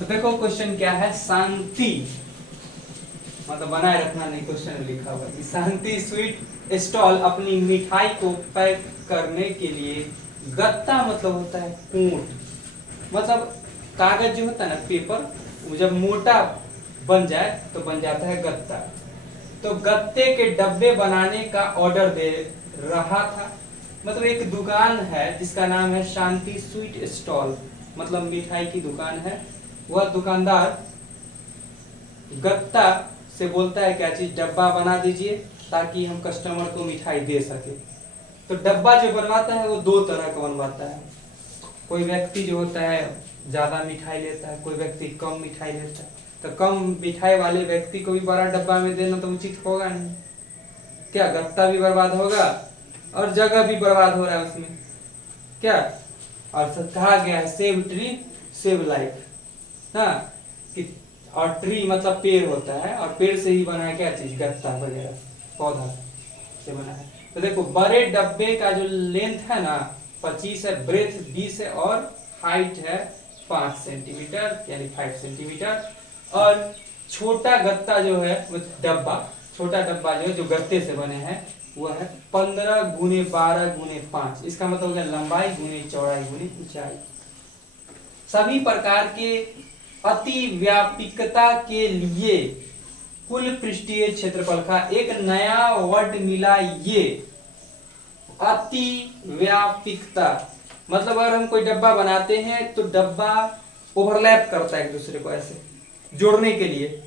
तो देखो क्वेश्चन क्या है, शांति मतलब बनाए रखना नहीं, क्वेश्चन में लिखा हुआ कि शांति स्वीट स्टॉल अपनी मिठाई को पैक करने के लिए गत्ता मतलब होता है कूट, मतलब कागज जो होता है ना पेपर, वो जब मोटा बन जाए तो बन जाता है गत्ता। तो गत्ते के डब्बे बनाने का ऑर्डर दे रहा था। मतलब एक दुकान है जिसका नाम है शांति स्वीट स्टॉल, मतलब मिठाई की दुकान है। वह दुकानदार गत्ता से बोलता है क्या चीज, डब्बा बना दीजिए ताकि हम कस्टमर को मिठाई दे सके। तो डब्बा जो बनवाता है वो दो तरह का बनवाता है। कोई व्यक्ति जो होता है ज्यादा मिठाई लेता है, कोई व्यक्ति कम मिठाई लेता है। तो कम मिठाई वाले व्यक्ति को भी बड़ा डब्बा में देना तो उचित होगा नहीं, क्या गत्ता भी बर्बाद होगा और जगह भी बर्बाद हो रहा है उसमें, क्या। और सब कहा गया है सेव ट्री सेव लाइफ, हाँ कि और ट्री मतलब पेड़ होता है, और पेड़ से ही बना है क्या चीज, गत्ता वगैरह पौधा से बना है। तो देखो बड़े डब्बे का जो लेंथ है ना 25 है, ब्रेथ 20 है, और हाइट है 5 सेंटीमीटर यानी 5 सेंटीमीटर। और छोटा गत्ता जो है वो डब्बा, छोटा डब्बा जो है जो गत्ते से बने हैं वो है 15 गुने 12 गुने 5। इसका मतलब हो गया लंबाई गुने चौड़ाई गुने ऊंचाई। सभी प्रकार के अति व्यापकता के लिए कुल पृष्ठीय क्षेत्रफल का एक नया वर्ड मिला, ये अति व्यापकता। मतलब अगर हम कोई डब्बा बनाते हैं तो डब्बा ओवरलैप करता है एक दूसरे को, ऐसे जोड़ने के लिए।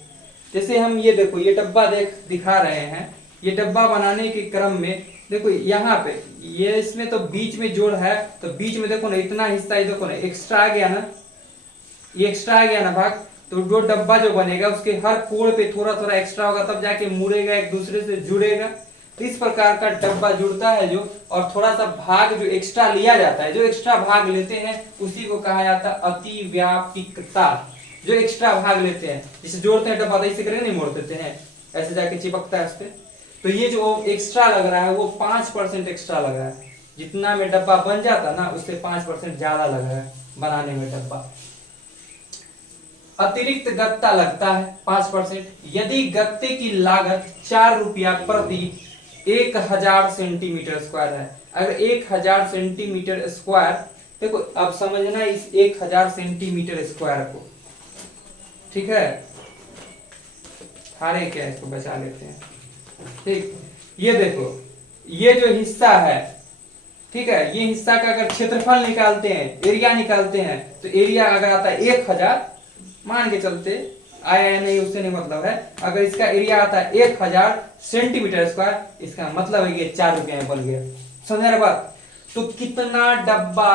जैसे हम ये देखो ये डब्बा दिखा रहे हैं, ये डब्बा बनाने के क्रम में देखो यहाँ पे ये इसमें तो बीच में जोड़ है, तो बीच में देखो ना इतना हिस्सा, ये देखो ना एक्स्ट्रा आ गया ना, ये एक्स्ट्रा आ गया ना भाग। तो जो डब्बा जो बनेगा उसके हर कोण पे थोड़ा थोड़ा एक्स्ट्रा होगा, तब जाके मुड़ेगा, एक दूसरे से जुड़ेगा। तो इस प्रकार का डब्बा जुड़ता है जो, और थोड़ा सा भाग जो एक्स्ट्रा लिया जाता है, जो एक्स्ट्रा भाग लेते हैं उसी को कहा जाता है अति व्यापकता। जो एक्स्ट्रा भाग लेते हैं, जिसे जोड़ते हैं डब्बा, इसे करेंगे नहीं मोड़ देते हैं, ऐसे जाके चिपकता है उस पर। तो ये जो एक्स्ट्रा लग रहा है वो 5% एक्स्ट्रा लग रहा है, जितना में डब्बा बन जाता ना उससे 5% ज्यादा लग रहा है बनाने में डब्बा। अतिरिक्त गत्ता लगता है 5%। यदि गत्ते की लागत 4 रुपया प्रति 1000 सेंटीमीटर स्क्वायर है, अगर 1000 सेंटीमीटर स्क्वायर, देखो अब समझना इस 1000 सेंटीमीटर स्क्वायर को, ठीक है। हारे क्या, इसको बचा लेते हैं, ठीक। ये देखो ये जो हिस्सा है, ठीक है, ये हिस्सा का अगर क्षेत्रफल निकालते हैं, एरिया निकालते हैं, तो एरिया अगर आता है 1000, मान के चलते, आया या नहीं उससे नहीं मतलब है। अगर इसका एरिया आता है 1000 सेंटीमीटर स्क्वायर, इसका मतलब है कि 4 रुपये में बन गया। समझ रहे बात। तो कितना डब्बा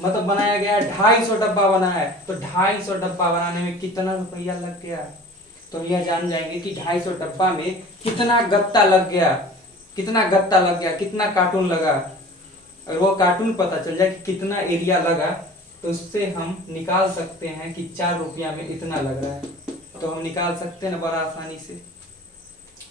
मतलब बनाया गया, 250 डब्बा बना है, तो 250 डब्बा बनाने में कितना रुपया लग गया, तो यह जान जाएंगे कि 250 डब्बा में कितना गत्ता लग गया, कितना गत्ता लग गया, कितना कार्टून लगा। अगर वो कार्टून पता चल जाए कि कितना एरिया लगा, तो उससे हम निकाल सकते हैं कि 4 रुपया में इतना लग रहा है, तो हम निकाल सकते हैं ना बड़ा आसानी से।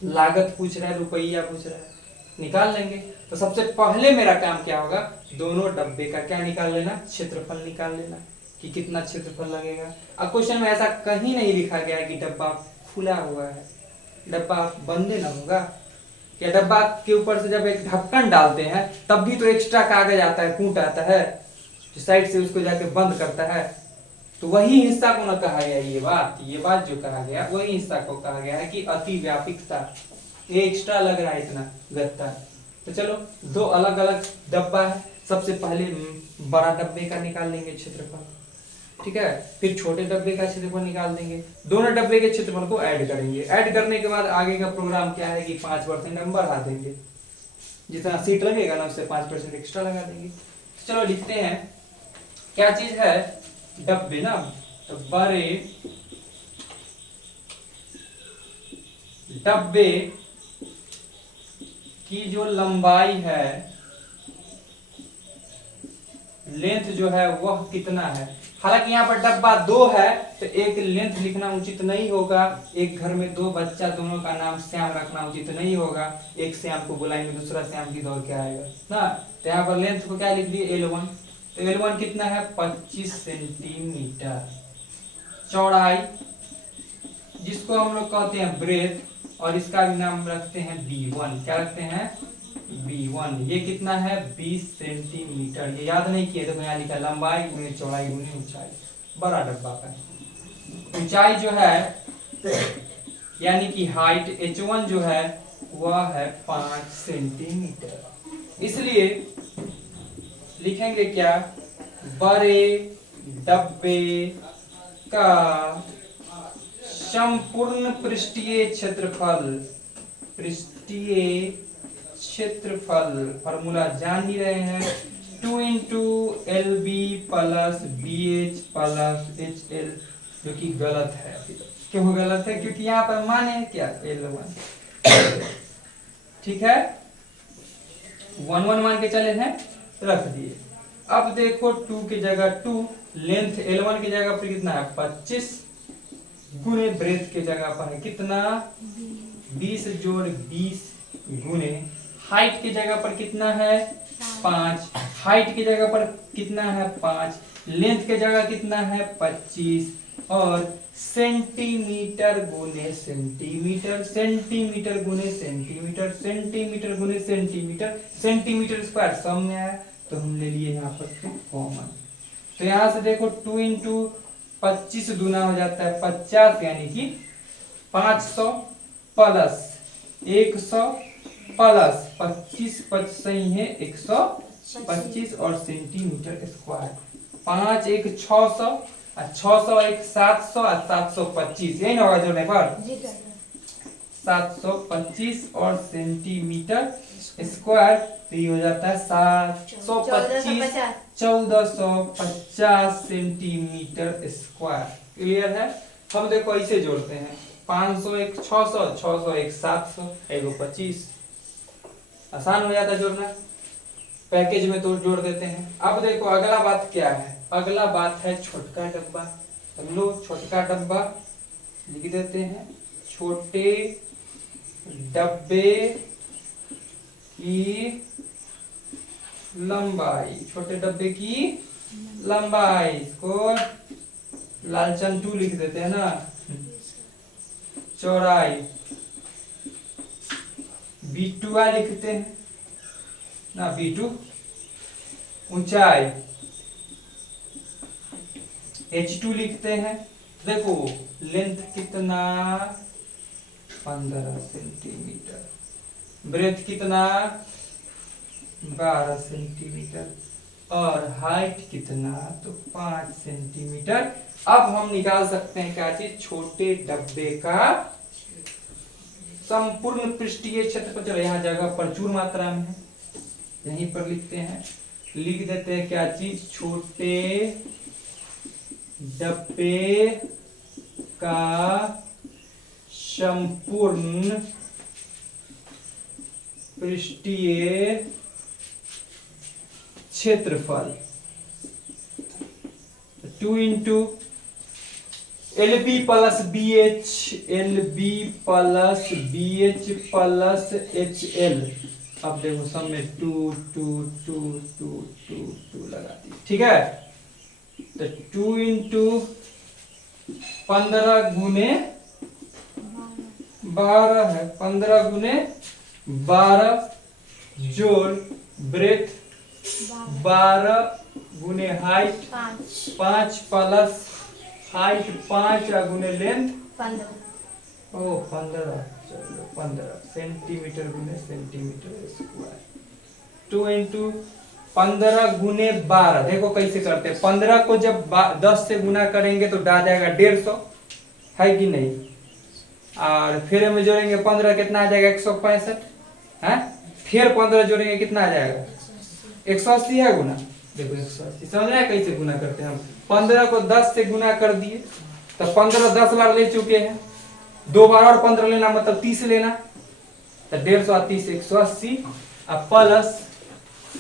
लागत पूछ रहा है, रुपया पूछ रहा है, निकाल लेंगे। तो सबसे पहले मेरा काम क्या होगा, दोनों डब्बे का क्या निकाल लेना, क्षेत्रफल निकाल लेना कि कितना क्षेत्रफल लगेगा। अब क्वेश्चन में ऐसा कहीं नहीं लिखा गया है कि डब्बा खुला हुआ है, डब्बा बंद ना होगा। या डब्बा के ऊपर से जब एक ढक्कन डालते हैं तब भी तो एक्स्ट्रा कागज आता है, कूट आता है जो साइड से उसको जाके बंद करता है। तो वही हिस्सा को ना कहा गया, ये बात जो कहा गया वही हिस्सा को कहा गया है कि अति व्यापकता, ये एक्स्ट्रा लग रहा है इतना गत्ता। तो चलो दो अलग अलग डब्बा है, सबसे पहले बड़ा डब्बे का निकाल लेंगे क्षेत्रफल, ठीक है, फिर छोटे डब्बे का क्षेत्रफल निकाल देंगे, दोनों डब्बे के क्षेत्रफल को ऐड करेंगे। ऐड करने के बाद आगे का प्रोग्राम क्या है कि 5% हम बढ़ा देंगे, जितना सीट लगेगा ना उससे 5% एक्स्ट्रा लगा देंगे। चलो लिखते हैं, क्या चीज है, डब्बे ना, तो बड़े डब्बे की जो लंबाई है, लेंथ जो है वह कितना है। हालांकि यहाँ पर डब्बा 2 है तो एक लेंथ लिखना उचित नहीं होगा, एक घर में 2 बच्चा दोनों का नाम श्याम रखना उचित नहीं होगा, एक श्याम को बुलाएंगे दूसरा श्याम की दौड़ के आएगा ना। तो यहाँ पर लेंथ को क्या लिख दिए, L1। तो L1 कितना है, 25 सेंटीमीटर, चौड़ाई, जिसको हम लोग कहते हैं ब्रेथ, और इसका भी नाम रखते हैं B1। क्या रखते हैं? B1। ये कितना है? 20 सेंटीमीटर। ये याद नहीं किए तो यहाँ लिखा लंबाई गुने चौड़ाई गुने ऊंचाई, बड़ा डब्बा का। ऊंचाई जो है यानी कि हाइट H1 जो है वह है 5 सेंटीमीटर। इसलिए लिखेंगे क्या? बड़े डब्बे का संपूर्ण पृष्ठीय क्षेत्रफल, फॉर्मूला जान ही रहे हैं, 2 into LB plus BH plus HL, जो कि गलत है। क्यों गलत है? क्योंकि यहाँ पर माने है क्या? L1। ठीक है, 1 1 मान के चले हैं, रख दिए। अब देखो 2 की जगह 2, लेंथ L1 की जगह पर कितना है? 25 गुने ब्रेथ के जगह पर है कितना? 20 जोड़ 20 गुने हाइट की जगह पर कितना है? 5। हाइट की जगह पर कितना है? 5। लेंथ के जगह कितना है? 25। और सेंटीमीटर गुने सेंटीमीटर, सेंटीमीटर गुने सेंटीमीटर, सेंटीमीटर गुने सेंटीमीटर, सेंटीमीटर स्क्वायर सम में आया, तो हम ले लिए यहाँ पर 2 कॉमन। तो यहाँ से देखो 2 इंटू 25 गुना हो जाता है 50, यानी कि 500 प्लस 100 प्लस 25 25 सही है 125 और सेंटीमीटर स्क्वायर। 5 1 600 और 600 1 700 और 725, यही ना होगा जोड़ने पर? 725 और सेंटीमीटर स्क्वायर, तो ये हो जाता है 725 1450 सेंटीमीटर स्क्वायर। क्लियर है? हम देखो ऐसे जोड़ते हैं, 500 1 600, 600 1 700, 1 25। आसान हो जाता है जोड़ना, पैकेज में तो जोड़ देते हैं। अब देखो अगला बात क्या है? अगला बात है छोटका डब्बा। हम लोग छोटका डब्बा लिख देते हैं। छोटे डब्बे की लंबाई, छोटे डब्बे की लंबाई को लालचन 2 लिख देते हैं ना। चौड़ाई B2 लिखते हैं ना, B2। ऊंचाई H2 लिखते हैं। देखो लेंथ कितना? 15 सेंटीमीटर। ब्रेथ कितना? 12 सेंटीमीटर। और हाइट कितना? तो 5 सेंटीमीटर। अब हम निकाल सकते हैं क्या चीज? छोटे डब्बे का संपूर्ण पृष्ठीय क्षेत्रफल। चलो यहाँ जगह प्रचुर मात्रा में है, यहीं पर लिखते हैं। लिख देते हैं क्या चीज? छोटे डब्बे का संपूर्ण पृष्ठीय क्षेत्रफल 2 into LB plus BH, LB plus BH plus HL। अब देखो सब में 2 2 2 2 2 2 लगा दी। ठीक है, तो 2 इंटू 15 गुने 12 है, 15 गुने 12 जोड़ ब्रेथ 12 गुने हाइट 5 प्लस हाइट 5 गुने लेंथ 15। ओ 15, चलो 15 सेंटीमीटर गुने सेंटीमीटर स्क्वायर। 2 इंटू 15 गुने 12। देखो कैसे करते हैं, 15 को जब 10 से गुना करेंगे तो आ जाएगा 150, है कि नहीं? और फिर में जोड़ेंगे 15 कितना आ जाएगा? 165 है। फिर 15 जोड़ेंगे कितना आ जाएगा? 180 है गुना। देखो 180 समझ रहे हैं कैसे गुना करते हैं हम? 15 को 10 से गुना कर दिए तो 15 10 बार ले चुके हैं, 2 बार और 15 लेना मतलब 30 लेना, तो 150 30 180 और प्लस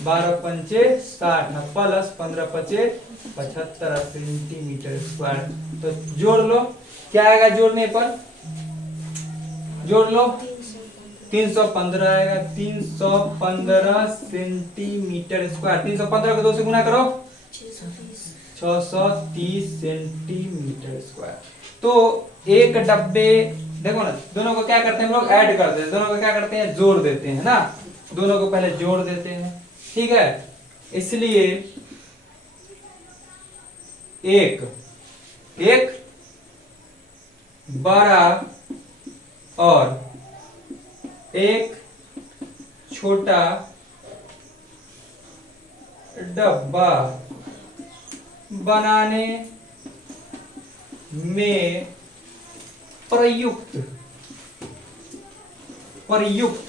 12 पंचे 60 ना प्लस 15 पचे 75 सेंटीमीटर स्क्वायर। तो जोड़ लो, क्या आएगा जोड़ने पर? जोड़ लो 315 आएगा, 315 सेंटीमीटर स्क्वायर। 315 को 2 से गुना करो 630 सेंटीमीटर स्क्वायर। तो एक डब्बे, देखो ना, दोनों को क्या करते हैं हम लोग, ऐड करते हैं, दोनों को क्या करते हैं, जोड़ देते हैं ना, दोनों को पहले जोड़ देते हैं, ठीक है। इसलिए एक एक बड़ा और एक छोटा डब्बा बनाने में प्रयुक्त प्रयुक्त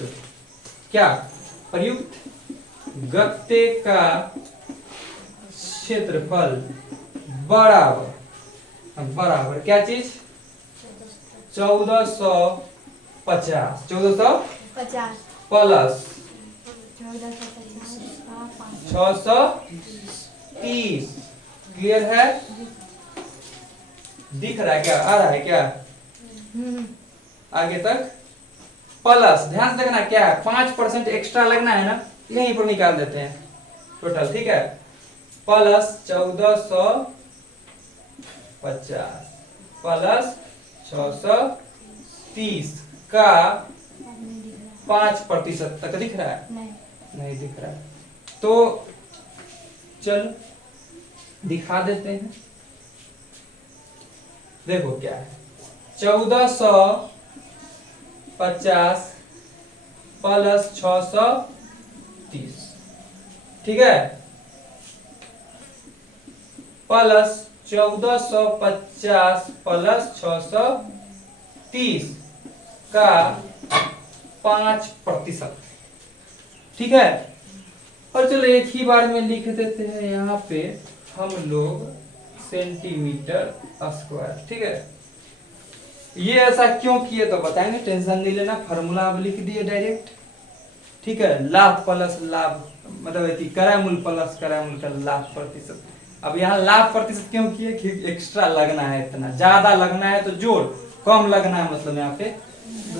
क्या, प्रयुक्त गत्ते का क्षेत्रफल बराबर बराबर क्या चीज, 1450 प्लस 630। क्लियर है, दिख रहा है क्या, आ रहा है क्या आगे तक, प्लस ध्यान से देखना क्या है, 5% एक्स्ट्रा लगना है ना, यहीं पर निकाल देते हैं टोटल, ठीक है। प्लस 1450 प्लस 630 का 5% तक दिख रहा है, नहीं दिख रहा है, तो चल दिखा देते हैं। देखो क्या है, 1450 प्लस 630, ठीक है, प्लस 1450 प्लस 630 का 5%, ठीक है। और चलो एक ही बार में लिख देते हैं यहाँ पे हम लोग सेंटीमीटर स्क्वायर, ठीक है। ये ऐसा क्यों किए तो बताएंगे, टेंशन नहीं लेना, फार्मूला अब लिख दिए डायरेक्ट, ठीक है। लाभ प्लस लाभ मतलब करामूल प्लस करामूल का लाभ प्रतिशत। अब यहाँ लाभ प्रतिशत क्यों किए कि एक्स्ट्रा लगना है, इतना ज्यादा लगना है तो जोड़, कम लगना है मतलब यहाँ पे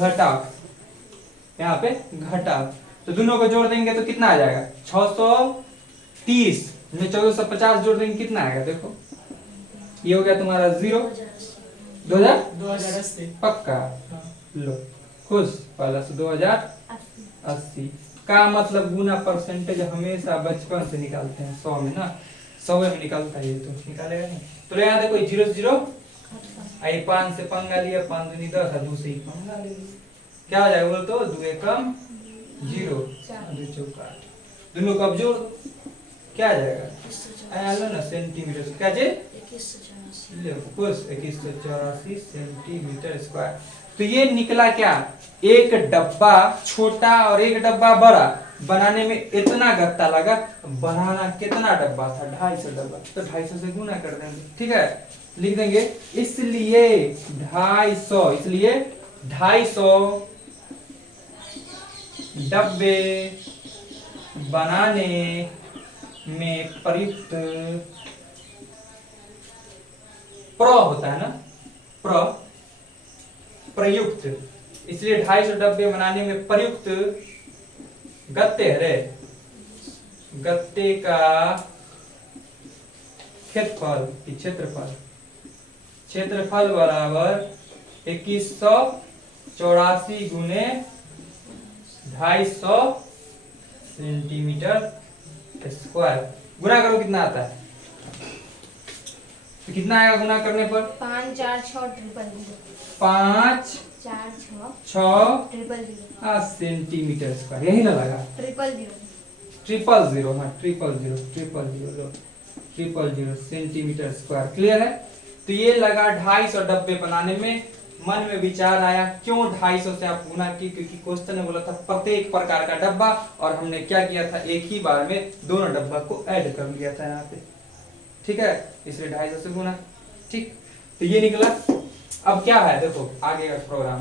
घटाओ, यहाँ पे घटाओ। तो दोनों को जोड़ देंगे तो कितना आ जाएगा, 630 में 1450 जोड़ देंगे कितना आएगा, देखो ये हो गया तुम्हारा 2080 पक्का, लो खुश, प्लस 2080 का मतलब गुना परसेंटेज हमेशा बचपन से निकालते हैं 100 में ना, 100 में निकालता है ये, तो निकालेगा नहीं। तो यहाँ देखो 0 आई 5 से पंगा लिया, 5 दूनी 10 और 2 से ही पंगा ले लिया, क्या हो जाएगा बोलो तो 2 एकम 0 2 चौका 8, दोनों को अब जोड़ क्या आ जाएगा, आया लो ना सेंटीमीटर, क्या जे ले खुश 2184 सेंटीमीटर स्क्वायर। तो ये निकला क्या, एक डब्बा छोटा और एक डब्बा बड़ा बनाने में इतना गत्ता लगा, बनाना कितना डब्बा था, 250 डब्बा, तो 250 से गुना कर देंगे, ठीक है, लिख देंगे इसलिए 250, इसलिए 250 डब्बे बनाने में प्रयुक्त होता है ना, प्रयुक्त, इसलिए 250 डब्बे बनाने में प्रयुक्त गत्ते रे, गत्ते का क्षेत्रफल बराबर 2184 गुने 250 सेंटीमीटर स्क्वायर। गुना करो कितना आता है, तो कितना आएगा गुना करने पर, 5 4 6 ट्रिपल 5 4 6 ट्रिपल 0 सेंटीमीटर स्क्वायर, यही ना लगा, ट्रिपल 0 हाँ triple zero centimetre square. Clear है, तो ये लगा 250 डब्बे बनाने में। मन में विचार आया क्यों 250 से आप गुना की, क्योंकि क्वेश्चन ने बोला था प्रत्येक प्रकार का डब्बा, और हमने क्या किया था, एक ही बार में दोनों डब्बा को ऐड कर लिया था यहाँ पे, ठीक है, इसलिए 250 से गुना, ठीक। तो ये निकला। अब क्या है देखो आगे का प्रोग्राम,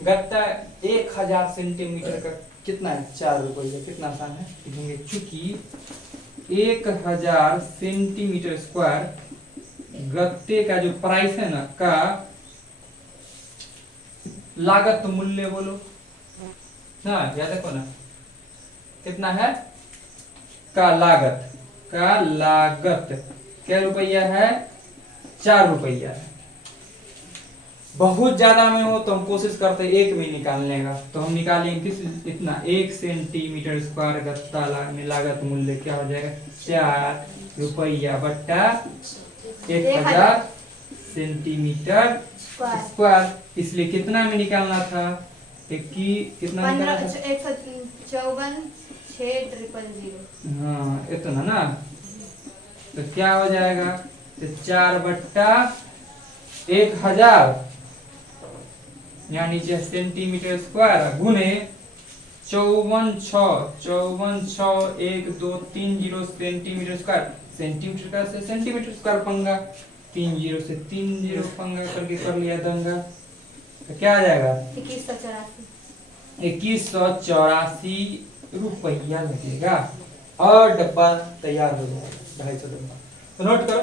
गत्ता 1000 सेंटीमीटर का कितना है, 4 रुपये, कितना आसान है, लिखेंगे चूंकि 1000 सेंटीमीटर स्क्वायर गत्ते का जो प्राइस है ना, का लागत मूल्य बोलो ना, याद देखो ना कितना है, का लागत क्या रुपया है? 4 रुपया है। बहुत ज्यादा में हो तो हम कोशिश करते हैं 1 में निकालने का, तो हम निकालेंगे किस इतना 1 सेंटीमीटर स्क्वायर गत्ता में लागत मूल्य क्या हो जाएगा? 4 रुपया बट्टा 1000 सेंटीमीटर स्क्वायर। इसलिए कितना में निकालना था? कितना निकालना था? 154,6,000। हाँ इतना ना, तो क्या हो जाएगा? तो 4 बट्टा 1000 यहाँ नीचे सेंटीमीटर स्क्वायर गुने 54,6,1,2,3 सेंटीमीटर स्क्वायर। सेंटीमीटर का से सेंटीमीटर स्क्वायर पंगा, 30 से 30 पंगा करके कर लिया दंगा। तो क्या आ जाएगा? 2184 रुपया लगेगा और डब्बा तैयार हो जाएगा। 250 डब्बा। तो नोट करो।